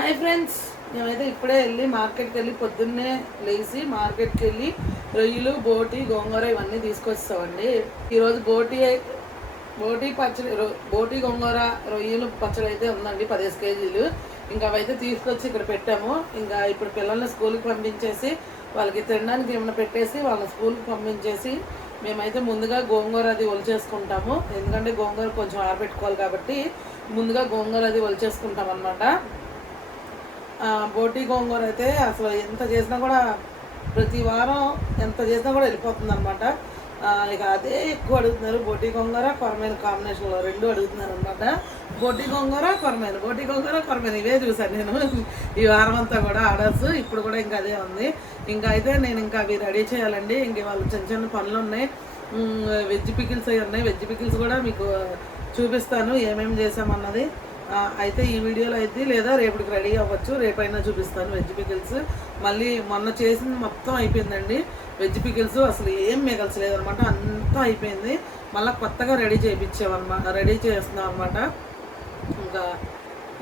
Hi friends, మేమైతే ఇప్పుడే వెళ్ళి మార్కెట్కి వెళ్ళి పొద్దున్నే లేచి మార్కెట్కి వెళ్ళి రొయ్యలు, బోటి, గోంగూర ఇవన్నీ తీసుకొస్తామండి. ఈరోజు బోటి పచ్చడి, బోటి, గోంగూర, రొయ్యలు పచ్చడి అయితే ఉందండి 15 కేజీలు. ఇంకా అవైతే తీసుకొచ్చి ఇక్కడ పెట్టాము. ఇంకా ఇప్పుడు పిల్లల్ని స్కూల్కి పంపించేసి వాళ్ళకి తినడానికి ఏమైనా పెట్టేసి వాళ్ళని స్కూల్కి పంపించేసి మేమైతే ముందుగా గోంగూర అది ఒలిచేసుకుంటాము. ఎందుకంటే గోంగూర కొంచెం ఆరబెట్టుకోవాలి కాబట్టి ముందుగా గోంగూర అది ఒలిచేసుకుంటాం అనమాట. బోటి గోంగూర అయితే అసలు ఎంత చేసినా కూడా ప్రతి వారం ఎంత చేసినా కూడా వెళ్ళిపోతుంది అనమాట. ఇక అదే ఎక్కువ అడుగుతున్నారు. బోటి గోంగూర కొరమైన కాంబినేషన్లో రెండు అడుగుతున్నారు అనమాట. బోటి గోంగూర కొరమైన ఇవే చూసాను నేను ఈ వారం అంతా కూడా ఆర్డర్స్. ఇప్పుడు కూడా ఇంకా అదే ఉంది. ఇంకా అయితే నేను ఇంకా అవి రెడీ చేయాలండి. ఇంక వాళ్ళు చిన్న చిన్న పనులు ఉన్నాయి. వెజ్ పికిల్స్ అవి ఉన్నాయి. వెజ్ పికిల్స్ కూడా మీకు చూపిస్తాను ఏమేమి చేసామన్నది. అయితే ఈ వీడియోలో అయితే లేదా రేపటికి రెడీ అవ్వచ్చు, రేపైనా చూపిస్తాను వెజ్ పికిల్స్. మళ్ళీ మొన్న చేసింది మొత్తం అయిపోయిందండి వెజ్ పికిల్స్. అసలు ఏం మిగల్చలేదు అనమాట, అంతా అయిపోయింది. మళ్ళీ కొత్తగా రెడీ చేస్తున్నాం అనమాట.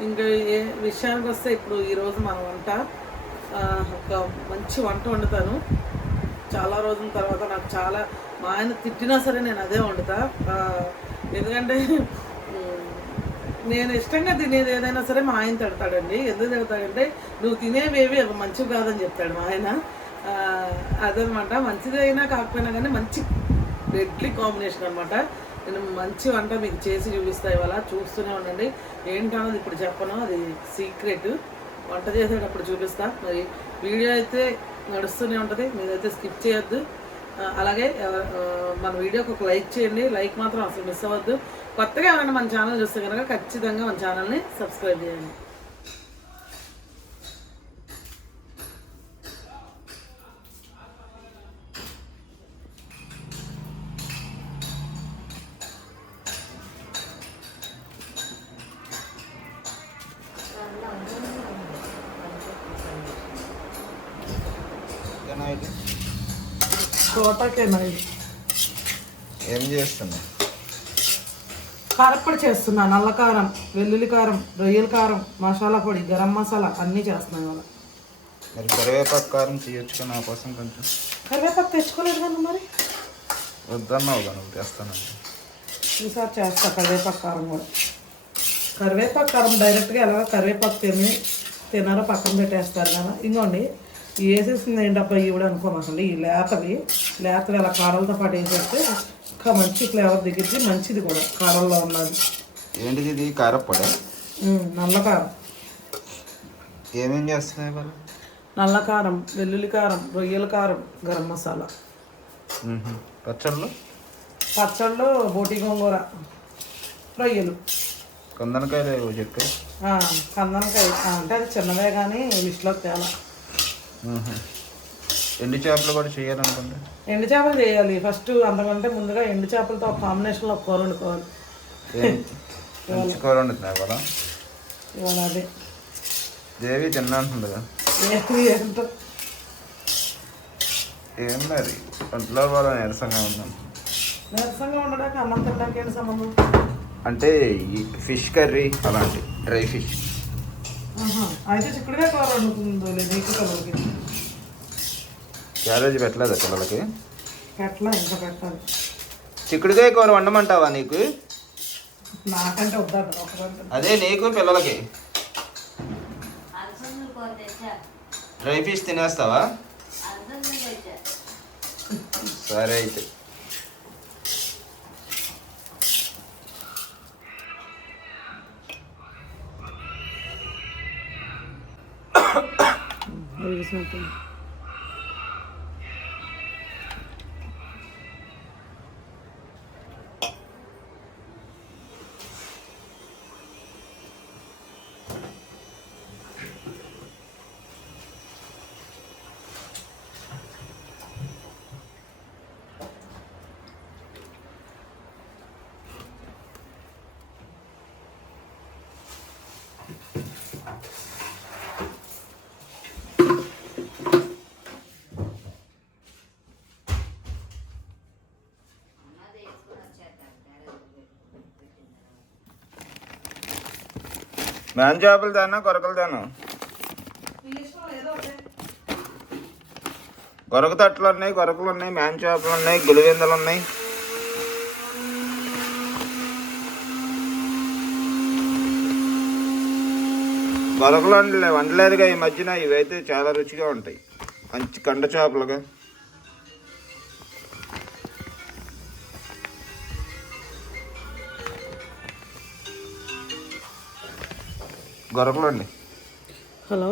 ఇంకా ఏ విషయానికి వస్తే ఇప్పుడు ఈరోజు మన వంట ఒక మంచి వంట వండుతాను. చాలా రోజుల తర్వాత నాకు చాలా మా ఆయన తిట్టినా సరే నేను అదే వండుతా. ఎందుకంటే నేను ఇష్టంగా తినేది ఏదైనా సరే మా ఆయన తిడతాడండి. ఎందుకు తిడతాడంటే నువ్వు తినేవేవి అవి మంచివి కాదని చెప్తాడు మా ఆయన. అదనమాట, మంచిది అయినా కాకపోయినా కానీ మంచి డెడ్లీ కాంబినేషన్ అనమాట. నేను మంచి వంట మీకు చేసి చూపిస్తాను ఇవాళ, చూస్తూనే ఉండండి. ఏంటన్నది ఇప్పుడు చెప్పను, అది సీక్రెట్. వంట చేసేటప్పుడు చూపిస్తా. మరి వీడియో అయితే నడుస్తూనే ఉంటుంది, మీరైతే స్కిప్ చేయొద్దు. అలాగే మన వీడియోకి ఒక లైక్ చేయండి. లైక్ మాత్రం అసలు మిస్ అవ్వద్దు. కొత్తగా ఎవరైనా మన ఛానల్ చూస్తే కనుక ఖచ్చితంగా మన ఛానల్ని సబ్స్క్రైబ్ చేయండి. ఏం చేస్తున్నా? కారప్పొడి చేస్తున్నా. నల్ల కారం, వెల్లుల్లి కారం, రొయ్యల కారం, మసాలా పొడి, గరం మసాలా అన్నీ చేస్తున్నాను ఇవాళ. మరి కరివేపాకు కారం చేయొచ్చు నా కోసం కొంచెం. కరివేపాకు తెచ్చుకోలేదు కదా మరి. వద్దన్నావు కదా, నువ్వు తెస్తానండి. ఈసారి చేస్తా కరివేపాకు కారం కూడా. కరివేపాకు కారం డైరెక్ట్గా ఎలాగో కరివేపాకు తినారో పక్కన పెట్టేస్తారు కదా. ఇంకోండి వేసేసింది ఏంటబ్బా ఇవి అనుకోమాకండి. ఈ లేతవి అలా కాడలతో పాటు వేసేస్తే ఇంకా మంచి ఫ్లేవర్ దిగిద్ది. మంచిది కూడా కాడల్లో ఉన్నది. ఏంటిది ఇది? కారప్పొడి, నల్ల కారం. ఏమేం చేస్తున్నాయి వాళ్ళు? నల్ల కారం, వెల్లుల్లి కారం, రొయ్యల కారం, గరం మసాలా. పచ్చళ్ళు బోటి గోంగూర, రొయ్యలు, కందనకాయలు చెప్పి కందనకాయ అంటే అది చిన్నవే కానీ లిస్టులోకి తేలా. ఎండు చేపలు కూడా చేయాలనుకుంటా. ఎండు చేపలు చేయాలి ఫస్ట్. అంతకంటే ముందుగా ఎండు చేపలతో ఒక కాంబినేషన్లో ఒక కూర వండుకోవాలి. మంచి కూర వండుతున్నాయి ఇవాళ అదే దేవి తిన్నాంటుంది కదా. ఏంటో ఏం మరి ఒంట్లో కూడా నీరసంగా ఉన్నాం. నీరసంగా ఉండడానికి అన్నం తినడానికి ఏంటి సంబంధం? అంటే ఈ ఫిష్ కర్రీ అలాంటి డ్రై ఫిష్. అయితే చిక్కుడుగా కూర వండుతుందో లేదు నీకు పిల్లలకి? క్యారేజీ పెట్టలేదా పిల్లలకి? పెట్టలా, ఇంకా పెట్టాలి. చిక్కుడుకాయ కూర వండమంటావా నీకు? నాకంటే వద్దా? అదే నీకు పిల్లలకి. డ్రై ఫిష్ తినేస్తావా? సరే అయితే. మేన్ చేపలు దానా కొరకలు దానా? గొరక తట్లు ఉన్నాయి, గొరకలు ఉన్నాయి, మ్యాన్ చేపలు ఉన్నాయి, గులివెందలు ఉన్నాయి. గొరకలు వండలేదుగా ఈ మధ్యన. ఇవైతే చాలా రుచిగా ఉంటాయి, మంచి కండ చేపలుగా. గొరకలు అండి. హలో,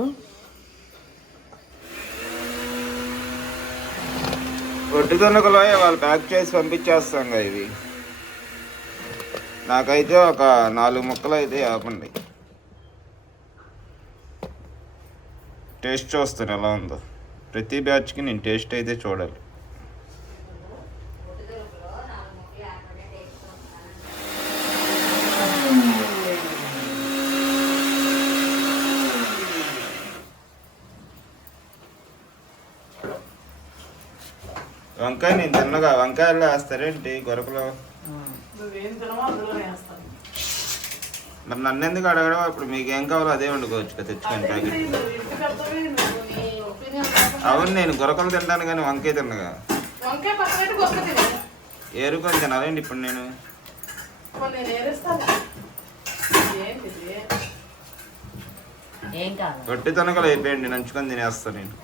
ఒడ్డు తొనకలో వాళ్ళు ప్యాక్ చేసి పంపించేస్తాం కదా ఇవి. నాకైతే ఒక 4 ముక్కలు అయితే ఆపండి, టేస్ట్ చూస్తాను ఎలా ఉందో. ప్రతి బ్యాచ్కి నేను టేస్ట్ అయితే చూడాలి. వంకాయ నేను తిన్నగా, వంకాయల్లో వేస్తారేంటి గొరకలో? మరి నన్ను ఎందుకు అడగడం? ఇప్పుడు మీకు ఏం కావాలో అదే వండుకోవచ్చు కదా, తెచ్చుకొని ప్యాకెట్. అవును, నేను గొరకలు తింటాను కానీ వంకాయ తిన్నగా. ఏరుకొని తినాలండి ఇప్పుడు నేను. రొట్టె తనకలు అయిపోయండి, నంచుకొని తినేస్తాను నేను.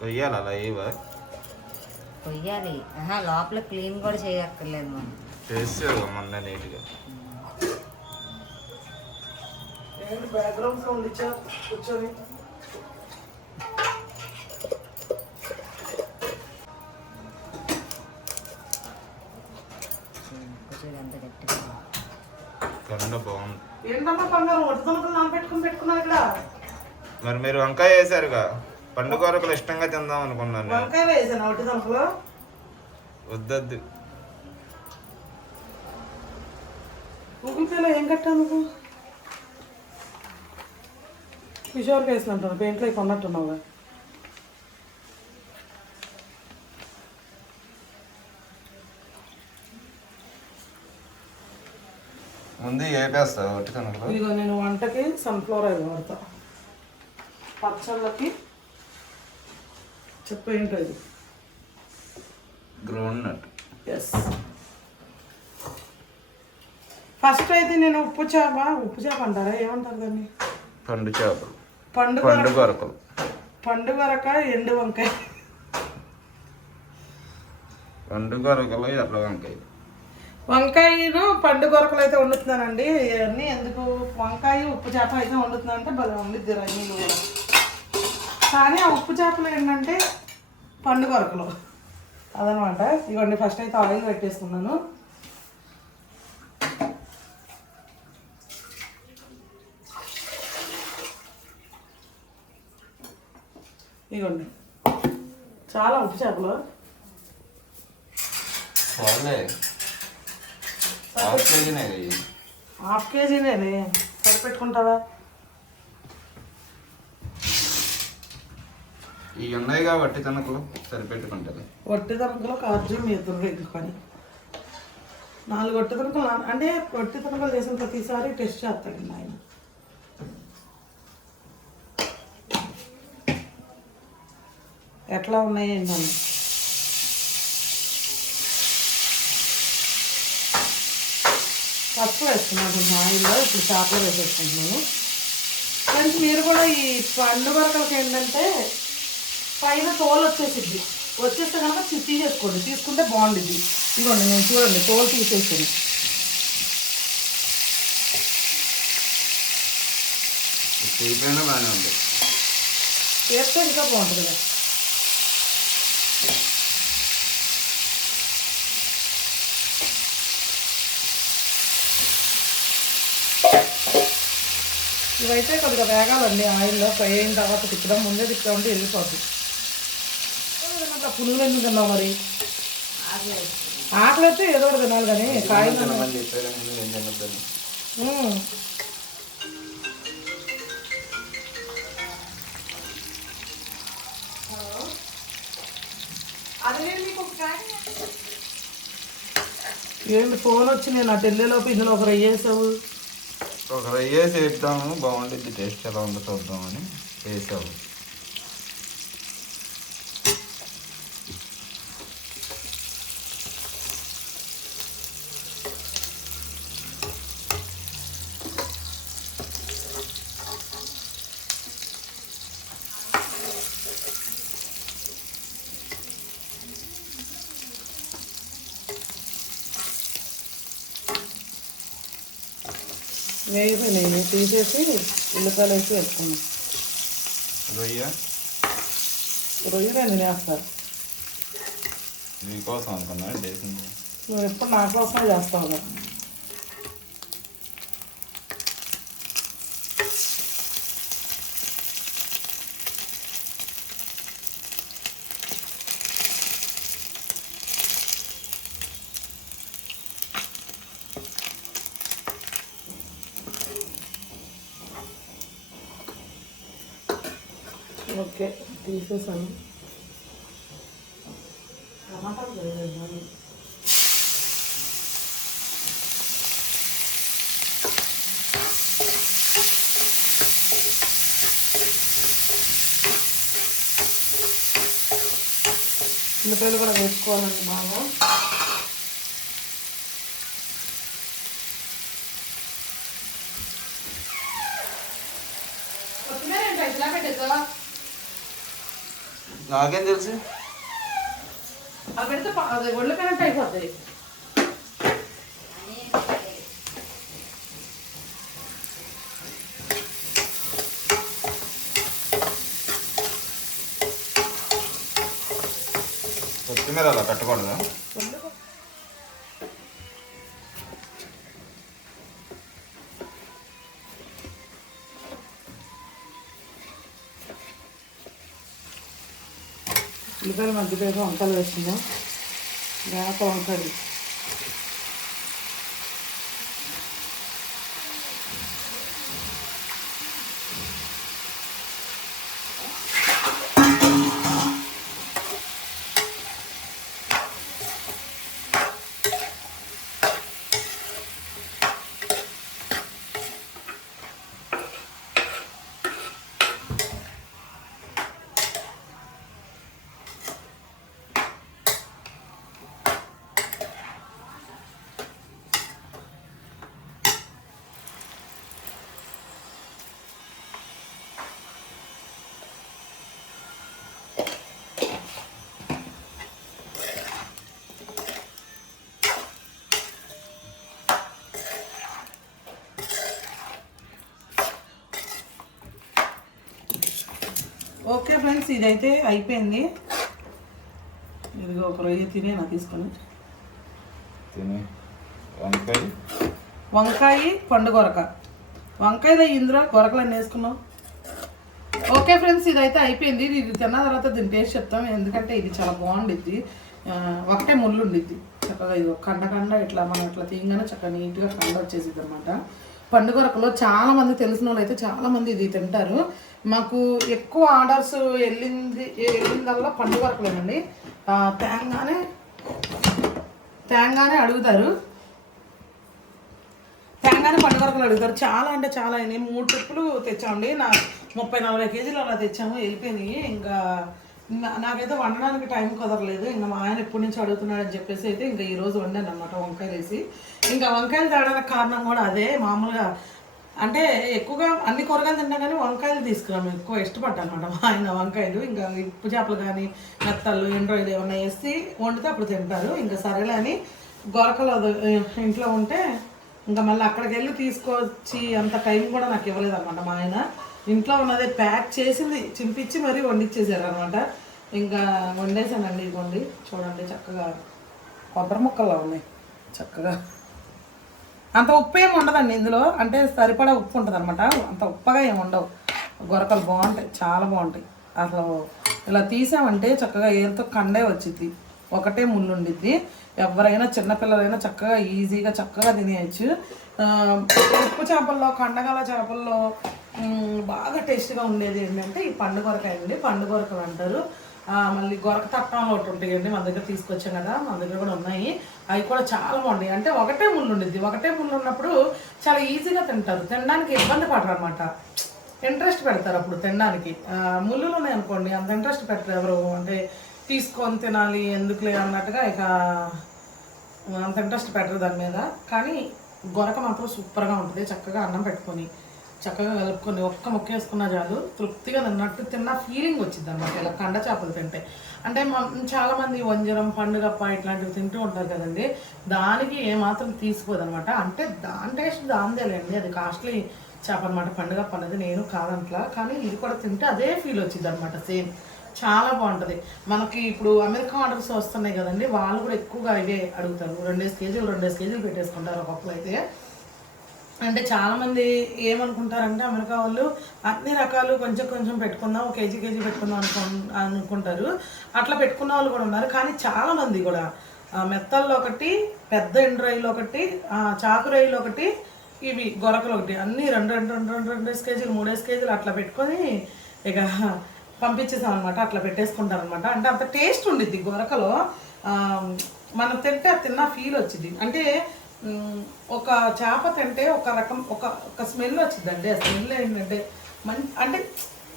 కొయ్యాలి అలా ఏవా? కొయ్యాలి, లోపల క్లీన్ కూడా చేయక్కర్లేదు మనం. చేసావు మొన్న నీట్గా. బ్యాక్గ్రౌండ్ సౌండ్ ఇచ్చా కూర్చొని. ఎంత గట్టిగా కరెంట్ బాగుంది. ఏంటమ్మా బంగారం ఒడ్డుతున్నప్పుడు పెట్టుకున్నాను ఇక్కడ. మరి మీరు వంకాయ వేసారుగా, పండు కూరకులు ఇష్టంగా తిందాం అనుకున్నాను. వంకాయ వేసాను ఒట్టి తనకులో. వద్దద్దు. గూగుల్ పేలో ఏం కట్టావు నువ్వు? కిషోర్కి వేసినట్టు పెయింట్లో కొన్నట్టున్నావుగా. ముందు వేపేస్తావు ఒట్టి తనకలు? ఇదిగో నేను వంటకి సన్ఫ్లవర్ ఆయిల్ వాడతా, పచ్చళ్ళకి ఏంటో ఇది గ్రౌండ్ నట్. ఎస్. ఫస్ట్ అయితే నేను ఉప్పు చేప అంటారా, ఏమంటారు దాన్ని? పండు చేపలు, పండు గొరకలు. పండు గొరక, ఎండు వంకాయ. పండు గొరకలు, ఎర్ర వంకాయ. వంకాయను పండు గొరకలు అయితే వండుతున్నానండి. ఇవన్నీ ఎందుకు, వంకాయ ఉప్పు చేప అయితే వండుతున్నా అంటే భలే వండిద్ది రన్నీలు కూడా. కానీ ఆ ఉప్పు చేపలు ఏంటంటే పండు గొరకలు అదనమాట. ఇవన్నీ ఫస్ట్ అయితే ఆయిల్ పెట్టేస్తున్నాను. ఇవ్వండి, చాలా ఉప్పు చేపలు. హాఫ్ కేజీనే సరిపెట్టుకుంటావా? ఇవి ఉన్నాయిగా వట్టి తనకలు, సరిపెట్టుకుంటుంది. వట్టి తనకలు కార్జీ మీతో వేసుకొని 4 వట్టి తనకలు. అంటే వట్టి తనకలు చేసిన ప్రతిసారి టెస్ట్ చేస్తాడండి ఆయన. ఎట్లా ఉన్నాయి ఏంటని. పసుపు వేసుకున్నాను కొంచెం ఆయిల్లో. ఇప్పుడు చేపలు వేసేసుకుంటున్నాను. ఫ్రెండ్స్, మీరు కూడా ఈ పండు వరకలకి ఏంటంటే పైన తోలు వచ్చేస్తే కనుక తీసేసుకోండి, తీసుకుంటే బాగుండిద్ది. ఇదిగోండి, నేను చూడండి తోలు తీసేసాను. బాగానే ఉంది, చేస్తే ఇంకా బాగుంటుంది కదా. ఇవైతే కొద్దిగా వేగాలండి ఆయిల్లో. ఫ్రై అయిన తర్వాత తిప్పడం, ముందే తిప్పుకుంటే వెళ్ళిపోద్ది. పునుగులు ఎందుకు తిన్నావు మరి? ఆకలి అయితే ఏదో ఒకటి తినాలి కానీ కాయలు. అది నేను మీకు ఏంటి ఫోన్ వచ్చి నేను అటు వెళ్ళేలోపు ఇందులో ఒక రొయ్య వేసావు. ఒక వేసి వేద్దాము, బాగుంటుంది, టేస్ట్ ఎలా ఉందో చూద్దామని వేసావు. వేగిపోయినాయి, తీసేసి ఉల్లిపాయలు వేసి వేసుకున్నాం. రొయ్య నేను వేస్తాను. మీకోసం అనుకున్నా చేసింది. నువ్వు ఎప్పుడు నా కోసమే చేస్తావు కదా. ఓకే, తీసేసాను. టమాటాలు వేయాలి. ఉల్లిపాయలు కూడా వేసుకోవాలండి బాగా. నాకేం తెలుసు, అవి పెడితే అది ఒళ్ళకనట్టు అయిపోతాయి. కొత్తిమీర అలా కట్టకూడదా? ఉల్లిపాయలు మధ్యలో వంకాయలు వేసిందాం. వేప వంకాయలు ఓకే ఫ్రెండ్స్, ఇదైతే అయిపోయింది. ఇదిగో ఒక రొయ్య తినేనా తీసుకొని. వంకాయ పండు గొరక, వంకాయలో ఇందులో గొరకలన్నీ వేసుకున్నాం. ఓకే ఫ్రెండ్స్, ఇదైతే అయిపోయింది. ఇది తిన్న తర్వాత దీని టేస్ట్ చెప్తాం, ఎందుకంటే ఇది చాలా బాగుండిద్ది. ఒకటే ముళ్ళు ఉండిద్ది చక్కగా. ఇది కండ ఇట్లా మనం ఇట్లా తీయగానే చక్కగా నీట్గా కండ వచ్చేసిద్ది అనమాట. పండుగరకలో చాలామంది తెలిసిన వాళ్ళు అయితే చాలామంది ఇది తింటారు. మాకు ఎక్కువ ఆర్డర్స్ వెళ్ళిందల్లా పండుగరకలేనండి. తేంగానే అడుగుతారు, తేంగానే పండుగరకలు అడుగుతారు. చాలా అంటే చాలా అయినాయి. 3 ట్రిప్పులు తెచ్చామండి. 30-40 కేజీలు అలా తెచ్చాము, వెళ్ళిపోయినాయి. ఇంకా నాకైతే వండడానికి టైం కుదరలేదు. ఇంకా మా ఆయన ఎప్పటి నుంచి అడుగుతున్నాడని చెప్పేసి అయితే ఇంకా ఈరోజు వండాను అనమాట వంకాయలు వేసి. ఇంకా వంకాయలు తేడానికి కారణం కూడా అదే. మామూలుగా అంటే ఎక్కువగా అన్ని కూరగాయలు తింటాం కానీ వంకాయలు తీసుకురాము, ఎక్కువ ఇష్టపడ్డాను అనమాట మా ఆయన వంకాయలు. ఇంకా ఉప్పు చేపలు కానీ మెత్తలు ఎండ్రాయిలు ఏమన్నా వేసి వండితే అప్పుడు తింటారు. ఇంకా సరేలే అని గొరకలు ఇంట్లో ఉంటే ఇంకా మళ్ళీ అక్కడికి వెళ్ళి తీసుకొచ్చి అంత టైం కూడా నాకు ఇవ్వలేదు అనమాట. మా ఆయన ఇంట్లో ఉన్నదే ప్యాక్ చేసింది చింపించి మరీ వండిచ్చేసారు అనమాట. ఇంకా వండేసానండి. ఇదిగోండి చూడండి, చక్కగా కొబ్బరి ముక్కల్లో ఉన్నాయి. చక్కగా అంత ఉప్పు ఏమి ఉండదండి ఇందులో, అంటే సరిపడా ఉప్పు ఉంటుంది అనమాట. అంత ఉప్పగా ఏమి ఉండవు. గొరకలు బాగుంటాయి, చాలా బాగుంటాయి. అసలు ఇలా తీసామంటే చక్కగా ఏరుతో కండే వచ్చిద్ది, ఒకటే ముళ్ళు ఉండిద్ది. ఎవరైనా చిన్నపిల్లలైనా చక్కగా ఈజీగా చక్కగా తినేయచ్చు. ఉప్పు చేపల్లో, కండగల చేపల్లో బాగా టేస్ట్గా ఉండేది ఏంటంటే ఈ పండు గొరకాయ అండి. పండు గొరకలు అంటారు. మళ్ళీ గొరక తట్టంలో ఒకటి ఉంటాయండి మన దగ్గర తీసుకొచ్చాం కదా, మన దగ్గర కూడా ఉన్నాయి. అవి కూడా చాలా బాగున్నాయి. అంటే ఒకటే ముళ్ళు ఉండిద్ది, ఒకటే ముళ్ళు ఉన్నప్పుడు చాలా ఈజీగా తింటారు, తినడానికి ఇబ్బంది పడరు అనమాట. ఇంట్రెస్ట్ పెడతారు అప్పుడు తినడానికి. ముళ్ళులు ఉన్నాయి అనుకోండి అంత ఇంట్రెస్ట్ పెట్టరు ఎవరు, అంటే తీసుకొని తినాలి ఎందుకులే అన్నట్టుగా ఇక అంత ఇంట్రెస్ట్ పెట్టరు దాని మీద. కానీ గొరక మాత్రం సూపర్గా ఉంటుంది. చక్కగా అన్నం పెట్టుకొని చక్కగా కలుపుకొని ఒక్క ముక్క వేసుకున్నా చాలు, తృప్తిగా తిన్నట్టు తిన్న ఫీలింగ్ వచ్చింది అనమాట ఇలా కండ చేపలు తింటే. అంటే చాలామంది వంజరం, పండుగప్ప ఇట్లాంటివి తింటూ ఉంటారు కదండి, దానికి ఏమాత్రం తీసిపోదనమాట. అంటే దాని టేస్ట్ దానిదేలేండి, అది కాస్ట్లీ చేప అనమాట పండుగప్ప అనేది, నేను కాదంట్లా. కానీ ఇది కూడా తింటే అదే ఫీల్ వచ్చింది అనమాట, సేమ్ చాలా బాగుంటుంది. మనకి ఇప్పుడు అమెరికా ఆర్డర్స్ వస్తున్నాయి కదండి, వాళ్ళు కూడా ఎక్కువగా ఇవే అడుగుతారు. 2 కేజీలు పెట్టేసుకుంటారు ఒక్కొక్కరు అయితే. అంటే చాలామంది ఏమనుకుంటారంటే అమెరికా వాళ్ళు అన్ని రకాలు కొంచెం కొంచెం పెట్టుకుందాం, కేజీ పెట్టుకుందాం అనుకుంటారు. అట్లా పెట్టుకున్న వాళ్ళు కూడా ఉన్నారు. కానీ చాలామంది కూడా మెత్తల్లో ఒకటి, పెద్ద ఎండు రొయ్యలు ఒకటి, చాకు రొయ్యలు ఒకటి, ఇవి గొరకలు ఒకటి, అన్నీ 2 కేజీలు 3 కేజీలు అట్లా పెట్టుకొని ఇక పంపించేసాం అనమాట. అట్లా పెట్టేసుకుంటారనమాట. అంటే అంత టేస్ట్ ఉండిద్ది గొరకలో, మనం తింటే తిన్న ఫీల్ వచ్చింది. అంటే ఒక చేప తింటే ఒక రకం ఒక స్మెల్ వచ్చిందండి. ఆ స్మెల్ ఏంటంటే అంటే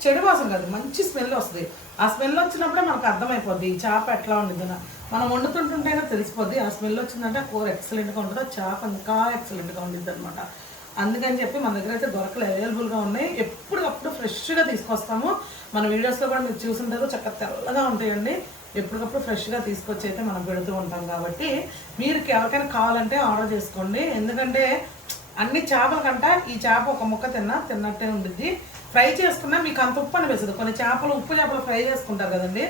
చెడు వాసన కాదు, మంచి స్మెల్ వస్తుంది. ఆ స్మెల్ వచ్చినప్పుడే మనకు అర్థమైపోద్ది ఈ చేప ఎట్లా ఉండిద్దని. మనం వండుతుంటుంటేనే తెలిసిపోద్ది. ఆ స్మెల్ వచ్చిందంటే ఆ కూర ఎక్సలెంట్గా ఉంటుంది, ఆ చేప ఇంకా ఎక్సలెంట్గా ఉండిద్ది అనమాట. అందుకని చెప్పి మన దగ్గర అయితే గొరకలు అవైలబుల్గా ఉన్నాయి. ఎప్పటికప్పుడు ఫ్రెష్గా తీసుకొస్తాము. మన వీడియోస్లో కూడా మీరు చూసుంటారు, చక్కగా తెల్లగా ఉంటాయండి. ఎప్పటికప్పుడు ఫ్రెష్గా తీసుకొచ్చి అయితే మనం పెడుతూ ఉంటాం. కాబట్టి మీరు ఎవరికైనా కావాలంటే ఆర్డర్ చేసుకోండి. ఎందుకంటే అన్ని చేపల కంట ఈ చేప ఒక ముక్క తిన్నట్టే ఉంటుంది. ఫ్రై చేసుకున్నా మీకు అంత ఉప్పు అనిపిస్తుంది. కొన్ని చేపలు ఉప్పు చేపలు ఫ్రై చేసుకుంటారు కదండి,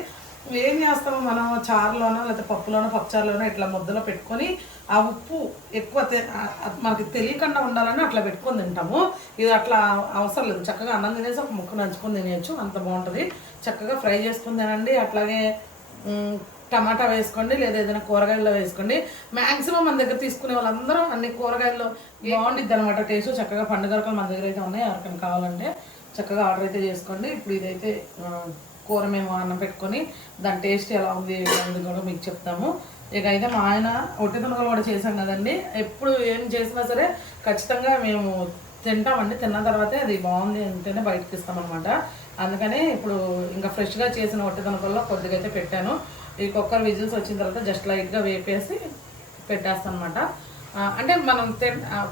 ఏం చేస్తాము మనం చారులోనో లేకపోతే పప్పుచారులోనో ఇట్లా ముద్దలో పెట్టుకొని ఆ ఉప్పు ఎక్కువ మనకి తెలియకుండా ఉండాలని అట్లా పెట్టుకొని తింటాము. ఇది అట్లా అవసరం లేదు, చక్కగా అన్నం తినేసి ఒక ముక్క నంచుకొని తినేయచ్చు, అంత బాగుంటుంది. చక్కగా ఫ్రై చేసుకుని తినండి. అట్లాగే టమాటా వేసుకోండి, లేదా ఏదైనా కూరగాయల్లో వేసుకోండి. మ్యాక్సిమం మన దగ్గర తీసుకునే వాళ్ళందరూ అన్ని కూరగాయల్లో బాగుండిద్ది అనమాట టేస్ట్. చక్కగా పండుగరకలు మన దగ్గర అయితే ఉన్నాయి, ఎవరికైనా కావాలంటే చక్కగా ఆర్డర్ అయితే చేసుకోండి. ఇప్పుడు ఇదైతే కూర మేము అన్నం పెట్టుకొని దాని టేస్ట్ ఎలా ఉంది అనేది కూడా మీకు చెప్తాము. ఇక అయితే మా ఆయన ఒట్టి తొనకలు కూడా చేసాం కదండి, ఎప్పుడు ఏం చేసినా సరే ఖచ్చితంగా మేము తింటామండి. తిన్న తర్వాతే అది బాగుంది అంటేనే బయటకు ఇస్తామన్నమాట. అందుకని ఇప్పుడు ఇంకా ఫ్రెష్గా చేసిన ఒట్టి తొనకల్లో కొద్దిగా అయితే పెట్టాను. ఈ కుక్కర్ విజిల్స్ వచ్చిన తర్వాత జస్ట్ లైట్గా వేపేసి పెట్టేస్తాను అనమాట. అంటే మనం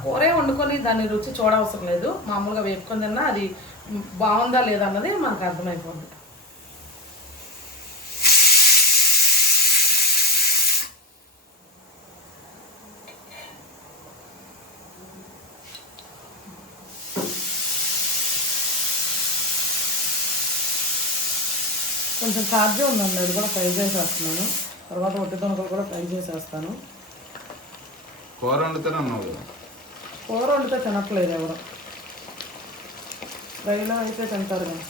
కూరే వండుకొని దాన్ని రుచి చూడవసరం లేదు, మామూలుగా వేపుకొని తిన్నా అది బాగుందా లేదా అన్నది మనకు అర్థమైపోతుంది. కొంచెం కార్జీ ఉందండి, అది కూడా ఫ్రై చేసేస్తున్నాను. తర్వాత ఒట్టి తొనకలు కూడా ఫ్రై చేసేస్తాను. కూర వండుతాను అన్నావు కదా, కూర వండితే తినట్లేదు ఎవరు, ఫ్రైలో అయితే తింటారు కదా.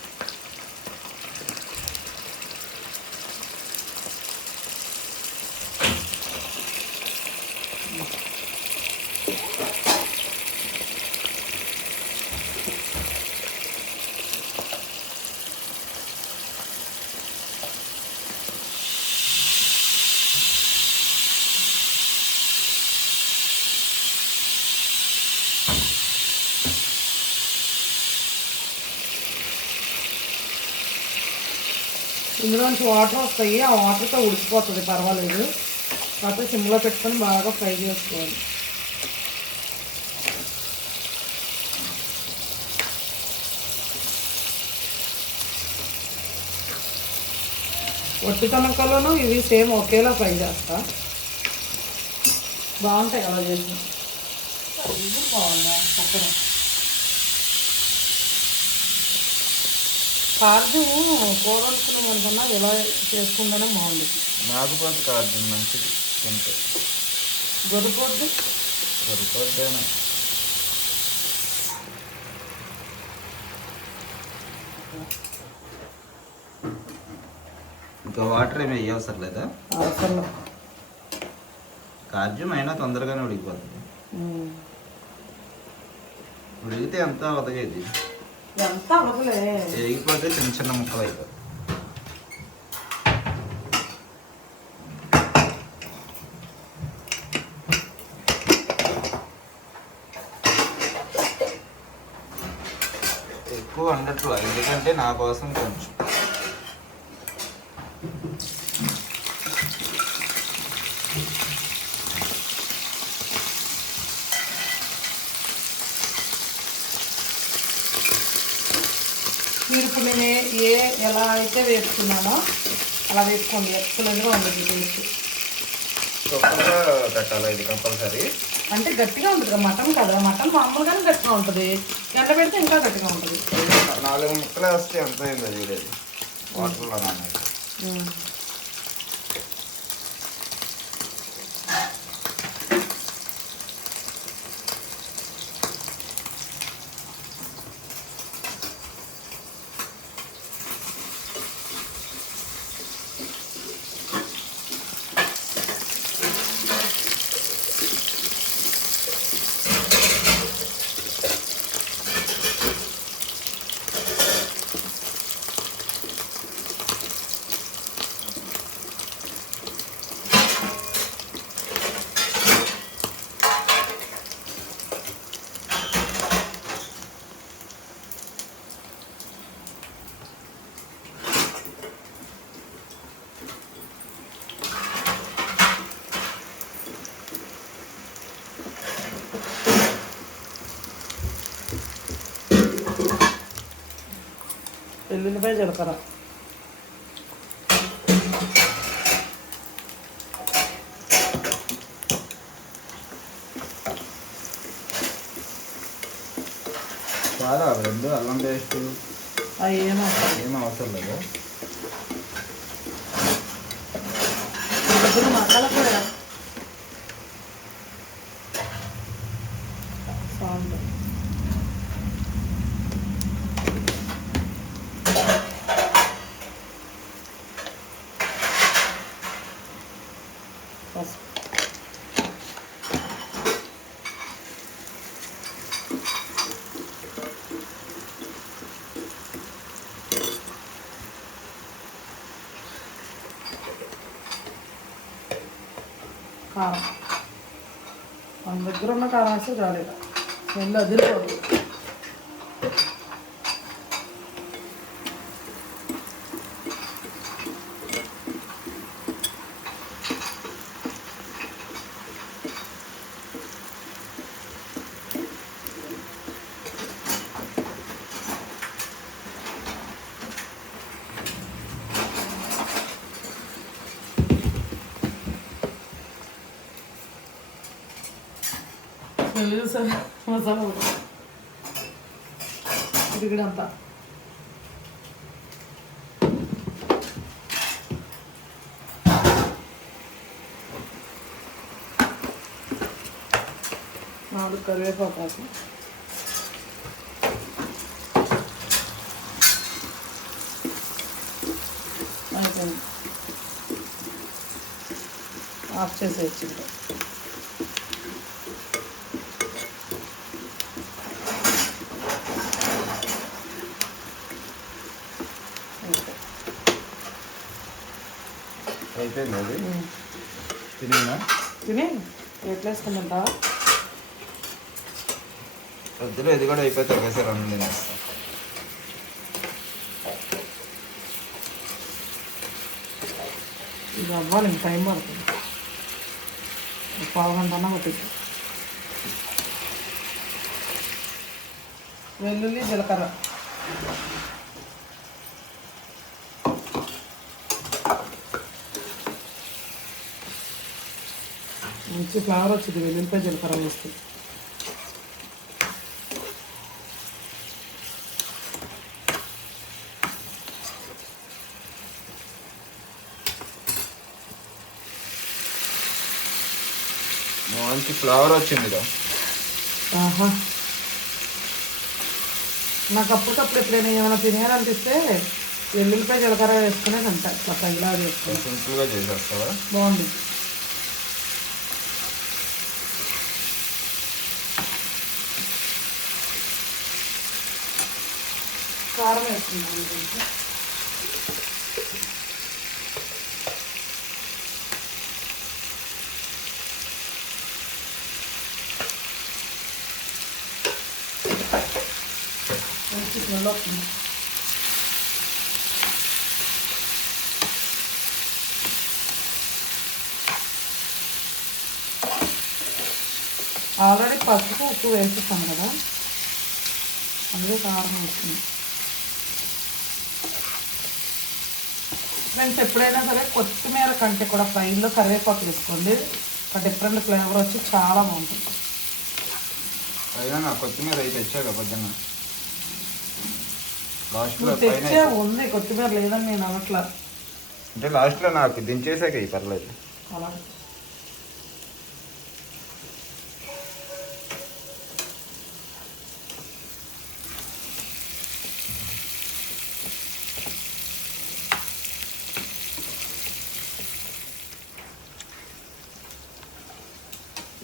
ఇందులోంచి వాటర్ వస్తాయి, ఆ వాటర్తో ఉడికిపోతుంది, పర్వాలేదు. కాకపోతే సిమ్లో పెట్టుకొని బాగా ఫ్రై చేసుకోవాలి. ఒట్టి తొనకలోనూ ఇవి సేమ్ ఒకేలా ఫ్రై చేస్తా, బాగుంటాయి అలా చేసి. ఇది బాగుంది అక్కడ కార్జం కూర వండుకున్నాం అనుకున్నా ఇలా చేసుకుంటేనే బాగుంది. నాకుపోతే కార్జం మంచిది తింటే. గొరిపోద్ది ఇంకా వాటర్ ఏమి వేయవసరం లేదా? అవసరం కార్జం అయినా తొందరగానే ఉడికిపోతుంది. ఉడికితే ఎంత ఉదగేది, ఎంత అవసలే వేగిపోతే చిన్న చిన్న ముక్కలు అయిపోతుంది. వండట్లా, ఎందుకంటే నా కోసం కొంచెం. మీరు ఇప్పుడు నేను ఎలా అయితే వేసుకున్నానో అలా వేసుకోండి, ఎక్సలెంట్గా ఉండదు టేస్ట్. చొప్పుగా పెట్టాలి ఇది కంపల్సరీ. అంటే గట్టిగా ఉంటుంది కదా, మటన్ కదా, మటన్ మామూలుగానే గట్టిగా ఉంటుంది, ఎండ పెడితే ఇంకా గట్టిగా ఉంటుంది. 4 ముక్కలు వేస్తే ఎంత అయిందో చూడేది వాటర్లో నానేది. వెల్లుల్లిపాయ జీలకర్ర, చాలా రెండు అల్లం పేస్ట్ అవి ఏం అవసరం లేదు. మసాలా కూడా సాల్ట్, పసుపు, కారం. మన దగ్గర ఉన్న కారం వేస్తే చాలు, ఇక స్మెల్ అదిరిపోదు. మసాలా ఇది కూడా అంతా నాలుగు కరివేపాకు అయిపోయింది, ఆఫ్ చేసేయచ్చు. అయిపోయింది అది తినేనా? తిని ఎట్లా వేసుకుంటా వద్దులో ఇది కూడా అయిపోతే ఒకేసారి అన్నం తినేస్తాం. ఇది అవ్వాలి, ఇంక టైం పడుతుంది, 1/2 గంట అన్నా పట్టింది. వెల్లుల్లి జీలకర్ర, మంచి ఫ్లేవర్ వచ్చింది వెల్లుల్లిపాయ జీలకర్ర వేస్తే. మంచి ఫ్లేవర్ వచ్చింది కదా. ఆహా, నాకు అప్పటికప్పుడు ఎప్పుడైనా ఏమైనా తినేయాలనిపిస్తే వెల్లుల్లిపాయ జీలకర్ర వేసుకునే అంట, ఇట్లా ఫ్రైలా వేసుకుని సింపుల్గా చేసేస్తావా? బాగుంది. కారం వేసుకున్నాను కొంచెం, మంచి స్మెల్ వస్తుంది. ఆల్రెడీ పసుపు ఉప్పు వేసేస్తాం కదా, అందుకే కారం వస్తుంది. ఫ్రెండ్స్ ఎప్పుడైనా సరే కొత్తిమీర కంటే కూడా ఫ్రైలో కరివేపాకు వేసుకోండి, ఒక డిఫరెంట్ ఫ్లేవర్ వచ్చి చాలా బాగుంటుంది. అయినా కొత్తిమీర అయితే తెచ్చాక పొద్దున్న లాస్ట్లో తెచ్చే ఉంది కొత్తిమీర లేదని నేను అనట్లా, అంటే లాస్ట్లో నాకు దించేసాక పర్లేదు. అలా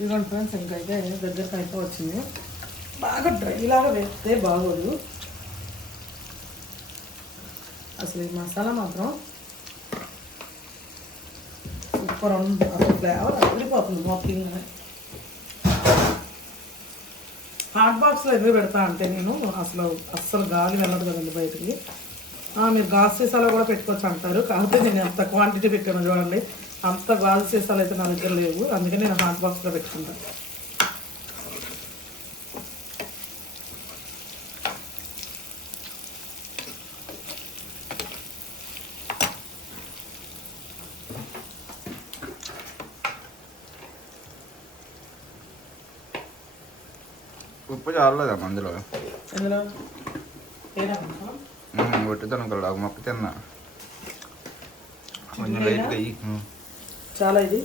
ఇదిగోండి ఫ్రెండ్స్, ఇంకైతే దగ్గరకు అయితే వచ్చింది. బాగా డ్రైలాగా వేస్తే బాగోదు అసలు. ఈ మసాలా మాత్రం సూపర్ ఉంది, అసలు ఫ్లేవర్ అదిరిపోతుంది. వాకింగ్ హాట్ బాక్స్లో ఎందుకు పెడతా అంటే నేను అస్సలు గాలి వెళ్ళదు కదండి బయటికి. మీరు గాజు సీసాలో కూడా పెట్టుకోవచ్చు అంటారు, కాకపోతే నేను ఎంత క్వాంటిటీ పెట్టాను చూడండి, అంత గాజు సీసాలు అయితే నా దగ్గర లేవు, అందుకని నేను హాట్ బాక్స్లో పెట్టుకుంటాను. ఉప్పు చాలలేదా అందులో? ఇందులో కొట్టుతాను కదా మొక్క తిన్నా కొంచెం లైట్గా అయ్యి చాలా ఇది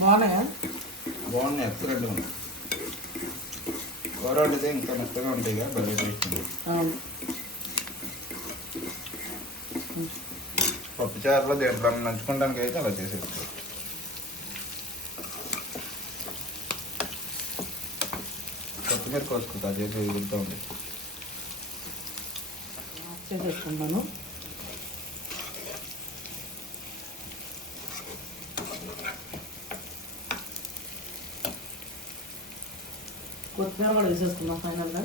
బాగున్నాయా? బాగున్నాయి, ఎక్సలెంట్గా ఉంది. కూర వండితే ఇంకా మెత్తగా ఉంటాయి కదా, భలే టేస్ట్ ఉంది. పప్పు చారులో దేంట్లో నంచుకోవడానికి అయితే అలా చేసేసుకోవచ్చు. కొత్తిమీర కోసుకుంటా చేసి ఎగురుతూ ఉంది. చేసేసుకుంటాను. కొత్తిమీర కూడా వేసేసుకున్నాం ఫైనల్గా.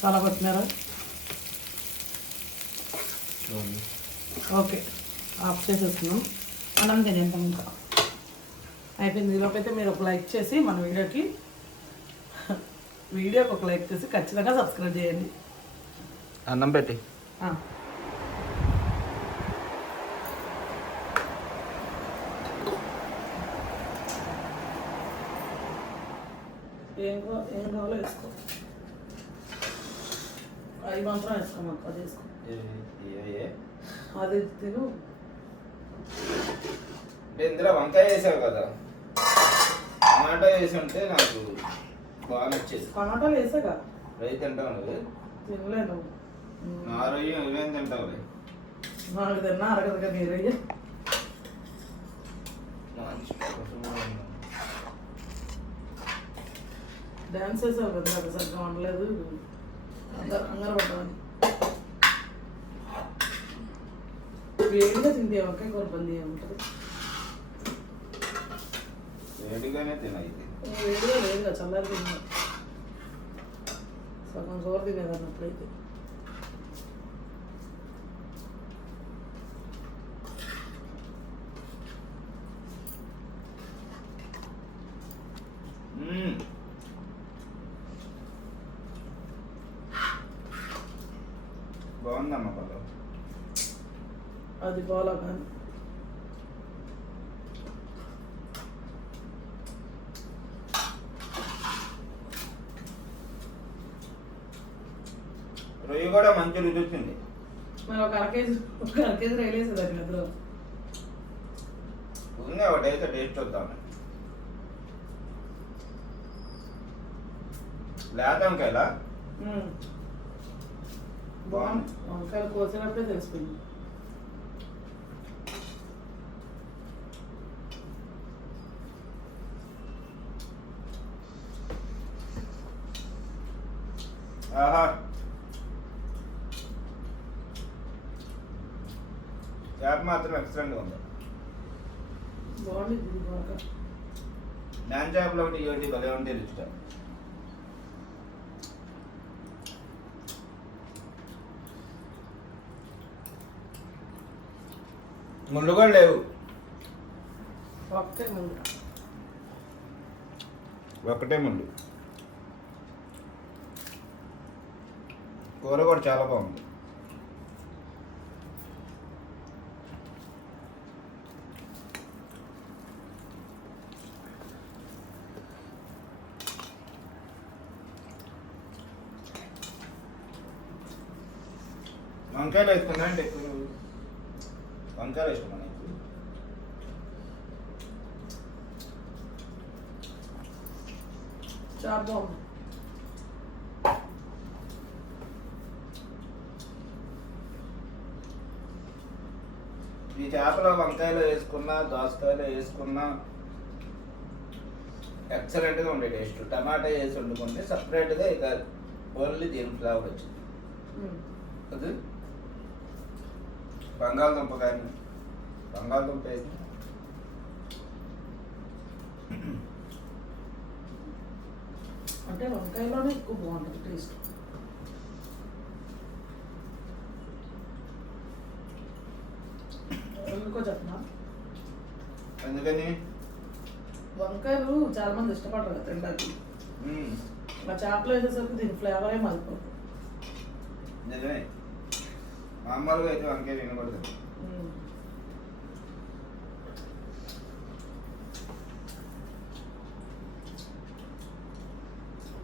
చాలా కొత్తిమీర ఓకే ఆఫ్ చేసేస్తున్నాం. అన్నం తినేద్దాం. ఇంకా అయిపోయింది. ఈలోపైతే మీరు ఒక లైక్ చేసి మన వీడియోకి ఒక లైక్ చేసి ఖచ్చితంగా సబ్స్క్రైబ్ చేయండి. అన్నం పెట్టి ఏం కావాలో వేసుకో. అవి మాత్రం వేసుకోమాకు, అది వేసుకో. అది తిను. ఇందులో వంకాయ వేసావు కదా, టమాటా వేసి ఉంటే నాకు బాగా నచ్చేది. టమాటాలు వేసాగా రొయ్య తింటావు నువ్వు? తినలేదు. నా రొయ్య నువ్వేం తింటావు? నాకు తిన్నా అరగదు కదా మీరు. డ్యాన్స్ వేసావు కదా, అది సరిగ్గా వండలేదు, అంగర పడ్డామని. వేడిగా తింటే వంకాయ కూర బందీ ఉంటుంది. వేడిగానే తినైతే వేడిగా లేదుగా, చల్లారి తిన్నా. సగం కూర తినేదాన్ని అప్పుడైతే. బాగుందమ్మా పల్లె. అది బాగా కానీ రొయ్య కూడా మంచి రుచి వచ్చింది. మరి ఒక అర కేజీ రైలు వేసేదాన్ని అందులో. ఉంది ఒకటైతే టేస్ట్ వద్దామని. లేత వంకాయలా? బాగుంది. వంకాయలు కోసినప్పుడే తెలిసిపోయింది. ఆహా చేప మాత్రం ఎక్సలెంట్గా ఉంది. బాగుంది ఇది బాగా. నాన్ చేపలు ఒకటి ఇవ్వండి భలే ఉంటే రుచిగా. ముళ్ళు కూడా లేవు, ఒకే ముందు. ఒకటే ముళ్ళు. కూర కూడా చాలా బాగుంది. వంకాయలు వేసుకున్నా అంటే ఎక్కువ వంకాయలు వేసుకున్నాను ఎక్కువ. చాలా బాగుంది. ఈ చేపలో వంకాయలు వేసుకున్నా దోసకాయలు వేసుకున్నా ఎక్సలెంట్గా ఉండే టేస్ట్. టమాటా వేసి వండుకుంటే సపరేట్గా ఇక ఓన్లీ దీని ఫ్లేవర్ వచ్చింది. అది బంగాళదుంప కానీ బంగాళదుంప వేసి అంటే వంకాయలోనే ఎక్కువ బాగుంటుంది టేస్ట్. ఎందుకో చెప్పనా, అందుకని వంకాయలు చాలా మంది ఇష్టపడరు కదా తినడానికి. మా చేపలు వేసేసరికి దీని ఫ్లేవరే మారిపోతుంది. నిజమే, మామూలుగా అయితే వంకాయ తినకూడదు.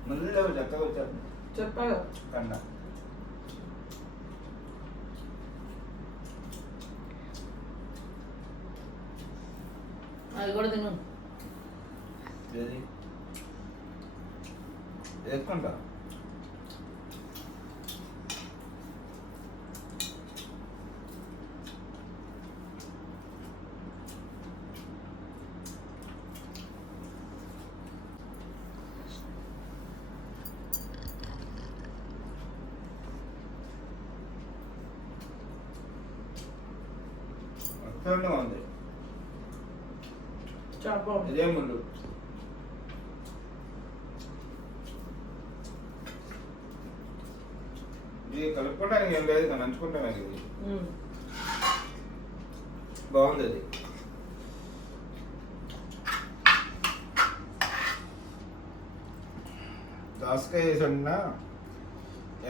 మళ్ళీ చక్కగా వచ్చారు చెప్పాగా కండ. అది కూడా తిను. ఏది వేసుకుంటా. మొత్తం ఉంది. చాలా బాగుంది. ఇదే ముందు ఇది కలుపుకోవడానికి ఏం లేదు, నంచుకుంటాను. అది బాగుంది. అది దోసకాయ వేసి వండినా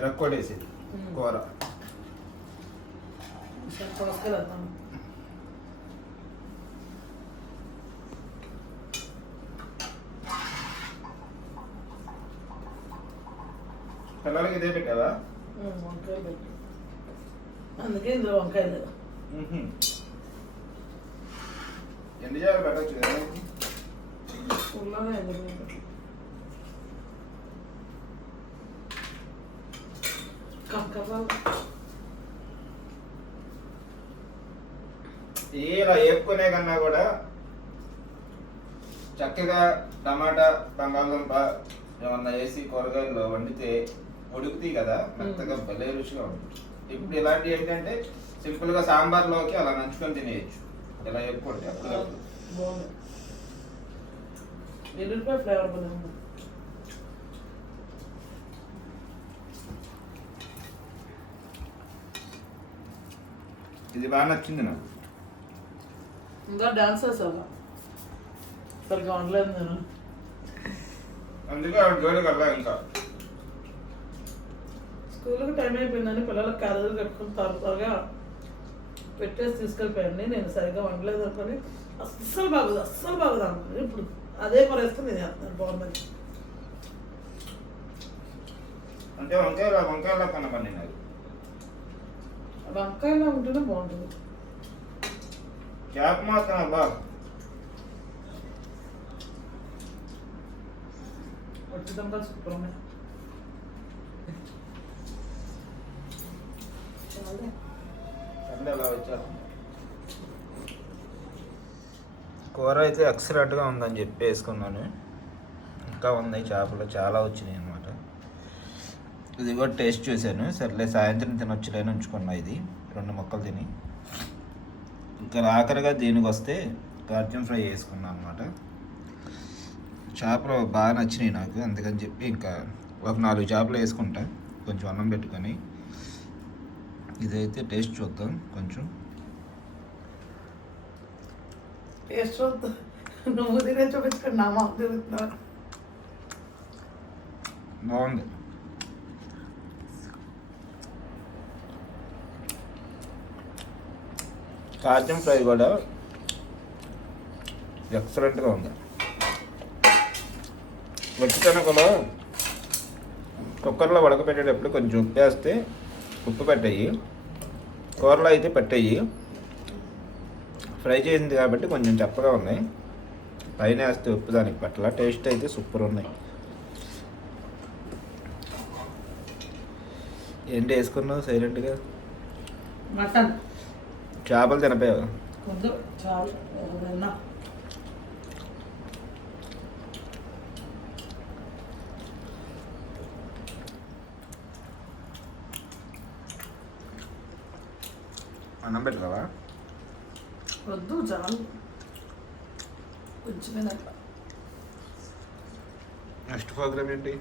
ఎరక్కోడేసేది కూర. దోసకాయలు పిల్లలకి ఇదే పెట్టావా? వంకాయలు పెట్టి, అందుకే ఇందులో వంకాయలు లేదు. ఎండు చేపలు పెట్టచ్చు కదా. స్కూల్లోనే ఇలా వేపుకునే కన్నా కూడా చక్కగా టమాటా బంగాళదుంప ఏమన్నా వేసి కూరగాయల్లో వండితే ఉడుకుతాయి కదా, మెత్తగా భలే రుచిగా ఉంటుంది. ఇప్పుడు ఇలాంటివి ఏంటంటే సింపుల్గా సాంబార్లోకి అలా నంచుకొని తినేయచ్చు. ఇలా వేపుకుంటే అప్పుడు బాగుంది. ఎల్లుల్లిపాయ ఫ్లేవర్ బాగుంది. ఇది బాగా నచ్చింది నాకు. ఇంకా డాన్స్ వేసావా? సరిగ్గా వండలేదు నేను, అందుకే ఆవిడ జోలికి వెళ్ళా. ఇంకా స్కూల్కి టైం అయిపోయిందని పిల్లలకు క్యారేజీలు కట్టుకుని త్వరగా పెట్టేసి తీసుకెళ్ళిపోయండి. నేను సరిగ్గా వండలేదు అనుకొని అస్సలు బాగుంది అనుకున్నాను. ఇప్పుడు అదే కూర వేసుకుని నేను వేస్తున్నాను. బాగుందని అంటే వంకాయలా కన్నా పండినది. వంకాయలో ఉంటేనే బాగుంటుంది. చేప మాత్రం అబ్బా వచ్చిదంతా సూపర్ ఉన్నాయి. అలా వచ్చారు. కూర అయితే ఎక్సలెంట్గా ఉందని చెప్పి వేసుకున్నాను. ఇంకా ఉన్నాయి చేపలు, చాలా వచ్చినాయి అన్నమాట. ఇది కూడా టేస్ట్ చూశాను, సర్లే సాయంత్రం తినొచ్చులేని ఉంచుకున్నా. ఇది 2 ముక్కలు తిని ఇంకా ఆఖరిగా దీనికి వస్తే గార్జన్ ఫ్రై వేసుకున్నాను అనమాట. చేపలు బాగా నచ్చినాయి నాకు, అందుకని చెప్పి ఇంకా ఒక 4 చేపలు వేసుకుంటా కొంచెం అన్నం పెట్టుకొని. ఇదైతే టేస్ట్ చూద్దాం కొంచెం. టేస్ట్ చూద్దాం, నువ్వు తినే చూపించుకోండి, నా మాకు తిరుగుతున్నా. బాగుంది. కాజం ఫ్రై కూడా ఎక్సలెంట్గా ఉంది. వచ్చితనకలో కుక్కర్లో ఉడకపెట్టేటప్పుడు కొంచెం ఉప్పు వేస్తే ఉప్పు పెట్టేయి, కూరలో అయితే పెట్టేయి. ఫ్రై చేసింది కాబట్టి కొంచెం చప్పగా ఉన్నాయి, పైన వేస్తే ఉప్పు దానికి పట్ల. టేస్ట్ అయితే సూపర్ ఉన్నాయి. ఏంటి వేసుకున్నావు సైలెంట్గా? మటన్ చేపలు తినపోయావు? కొంచెం చాలు విన్నా. అన్నం పెట్టరావా? వద్దు చాలు, కొంచెమే. నెక్స్ట్ ప్రోగ్రామ్ ఏంటి?